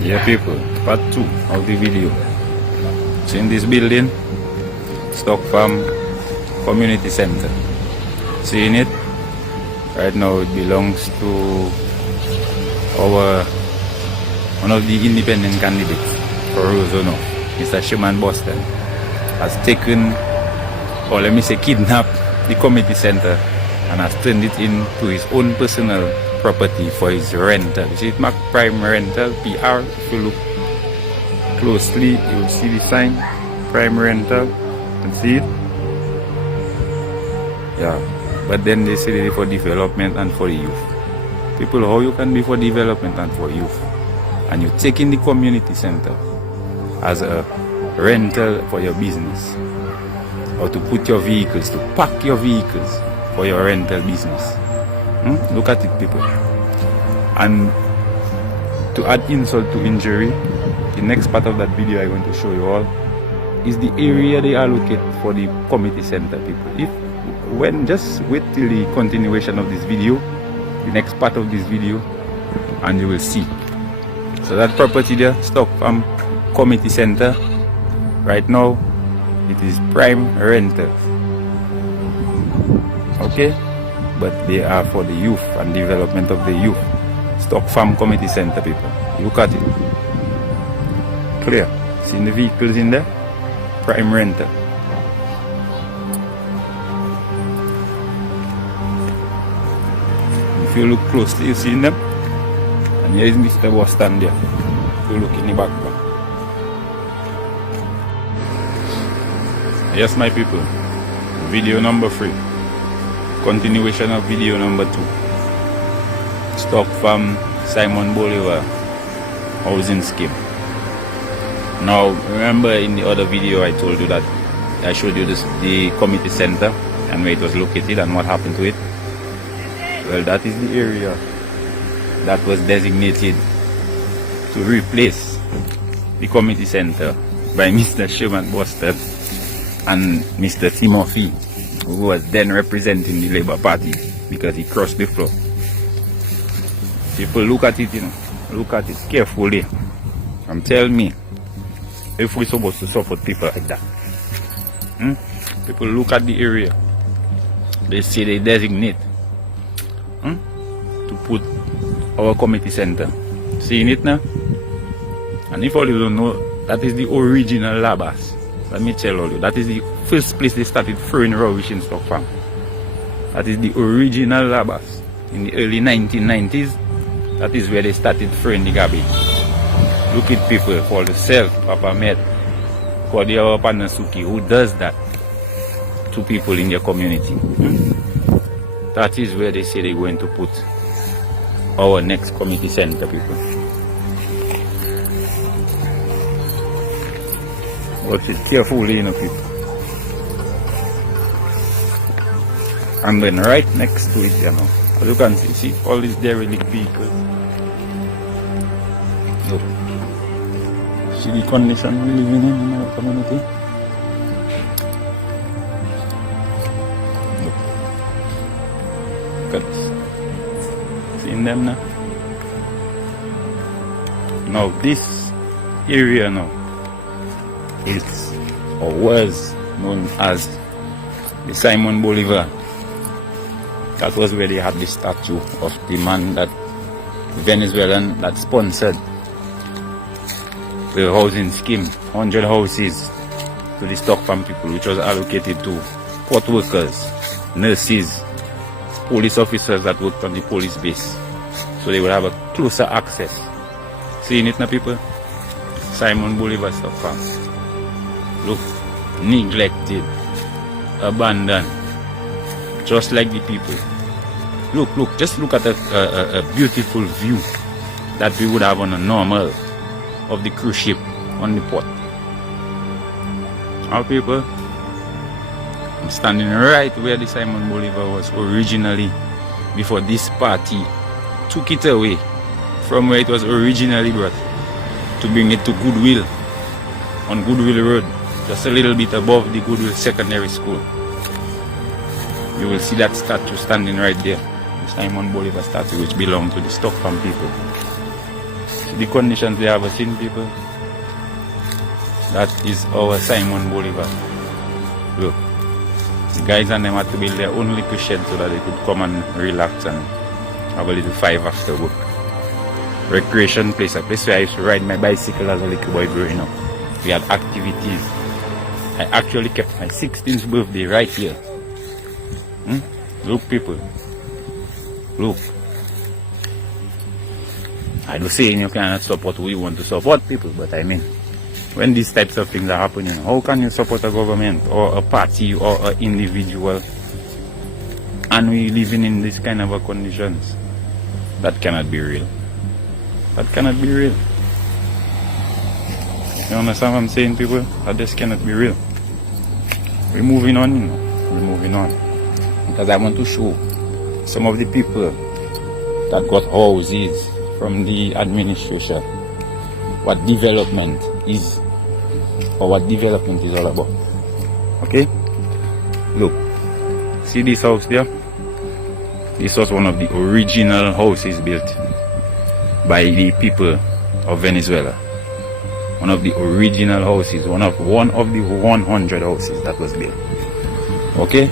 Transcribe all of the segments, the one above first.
Yeah, people, part 2 of the video. So in this building, Stock Farm Community Center. Seeing it? Right now it belongs to one of the independent candidates for Roseau, Mr. Sherman Boston, has taken, or let me say kidnapped, the community center and has turned it into his own personal property for his rental. You see it marked Prime Rental, PR. If you look closely, you will see the sign, Prime Rental. You can see it? Yeah. But then they say it for development and for the youth. People, how you can be for development and for youth, and you're taking the community center as a rental for your business, or to put your vehicles, to park your vehicles for your rental business. Look at it, people. And to add insult to injury, the next part of that video I'm going to show you all is the area they allocate for the community center, people. Just wait till the continuation of this video, the next part of this video, and you will see. So that property there, Stock Farm Community Center, right now it is prime rental. Okay, but they are for the youth and development of the youth. Stock Farm Community Center, people. Look at it. Clear. See the vehicles in there? Prime rental. If you look closely, you see them. And here is Mr. Boston there. If you look in the background. Yes, my people. Video number 3. Continuation of video number 2. Stock Farm Simon Bolivar housing scheme. Now, remember in the other video I told you that I showed you the community center and where it was located and what happened to it. Well, that is the area that was designated to replace the community center by Mr. Sherman Boston and Mr. Timothy, who was then representing the Labour Party, because he crossed the floor. People, look at it, look at it carefully and tell me if we're supposed to support people like that. People, look at the area they say they designate to put our community center. Seeing it now? And if all you don't know, that is the original Labas. Let me tell all you, that is the first place they started throwing rubbish in Stock Farm. That is the original Labas. In the early 1990s, that is where they started throwing the garbage. Look at people for yourself, Papa Met, Cordia Panasuki, who does that to people in their community. That is where they say they're going to put our next community center, people. Watch it carefully, people. And then right next to it, as you can see all these derelict vehicles. Look. See the condition we live in our community. Look at this. Seeing them now? Now this area now is or was known as the Simon Bolivar. That was where they had the statue of the man, that Venezuelan, that sponsored the housing scheme, 100 houses to the Stock Farm people, which was allocated to port workers, nurses, police officers that worked on the police base, so they would have a closer access. Seeing it now, people? Simon Bolivar Stock Farm. Look, neglected, abandoned, just like the people. Look, just look at a beautiful view that we would have on a normal of the cruise ship on the port. Our people, I'm standing right where the Simon Bolivar was originally, before this party took it away from where it was originally brought to bring it to Goodwill, on Goodwill Road, just a little bit above the Goodwill Secondary School. You will see that statue standing right there, the Simon Bolivar statue, which belonged to the Stock Farm people. the conditions they have seen, people. That is our Simon Bolivar. Look, the guys and them had to build their own little shed so that they could come and relax and have a little 5 after work. Recreation place, a place where I used to ride my bicycle as a little boy growing up. We had activities. I actually kept my 16th birthday right here. Look, people. Look. I don't say you cannot support who you want to support, people, but I mean, when these types of things are happening, how can you support a government or a party or an individual and we living in this kind of conditions? That cannot be real. That cannot be real. You understand what I'm saying, people? That this cannot be real. We're moving on, you know. We're moving on. Because I want to show some of the people that got houses from the administration what development is, or what development is all about. Okay? Look, see this house there? This was one of the original houses built by the people of Venezuela. One of the original houses, one of the 100 houses that was built. Okay?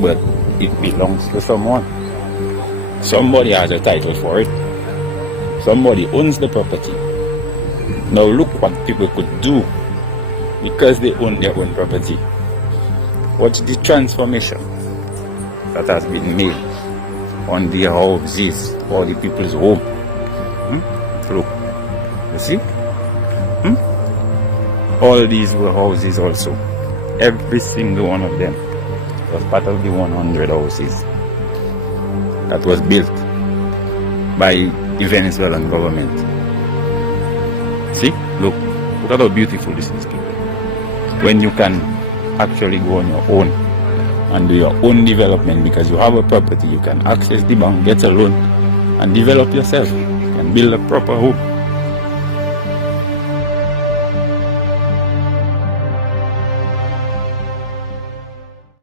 But it belongs to someone. Somebody has a title for it. Somebody owns the property. Now look what people could do because they own their own property. What's the transformation that has been made on the houses or the people's home? Look, you see? All these were houses also. Every single one of them was part of the 100 houses that was built by the Venezuelan government. See? Look at how beautiful this is, people. When you can actually go on your own and do your own development because you have a property, you can access the bank, get a loan and develop yourself. You can build a proper home.